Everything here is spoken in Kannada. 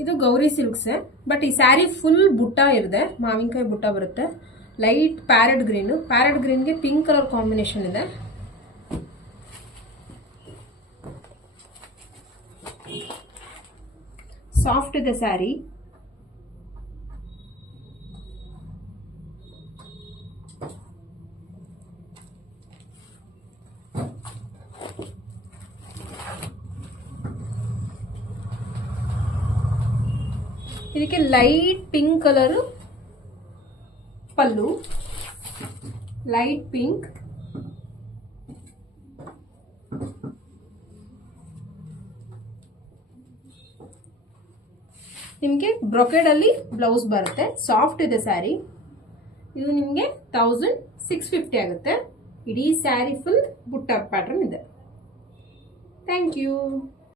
ಇದು ಗೌರಿ ಸಿಲ್ಕ್ಸ್, ಬಟ್ ಈ ಸ್ಯಾರಿ ಫುಲ್ ಬುಟ್ಟ ಇದೆ, ಮಾವಿನಕಾಯಿ ಬುಟ್ಟ ಬರುತ್ತೆ. ಲೈಟ್ ಪ್ಯಾರೆಟ್ ಗ್ರೀನ್ಗೆ ಪಿಂಕ್ ಕಲರ್ ಕಾಂಬಿನೇಷನ್ ಇದೆ. ಸಾಫ್ಟ್ ಇದೆ ಸ್ಯಾರಿ. ಇದಕ್ಕೆ light pink colour pallu, light pink. ನಿಮಗೆ ಬ್ರೊಕೆಡ್ ಅಲ್ಲಿ ಬ್ಲೌಸ್ ಬರುತ್ತೆ. ಸಾಫ್ಟ್ ಇದೆ ಸ್ಯಾರಿ. ಇದು ನಿಮಗೆ 1650 ಆಗುತ್ತೆ. ಇಡೀ ಸ್ಯಾರಿ ಫುಲ್ ಬುಟ್ಟ ಪ್ಯಾಟರ್ನ್ ಇದೆ. Thank you.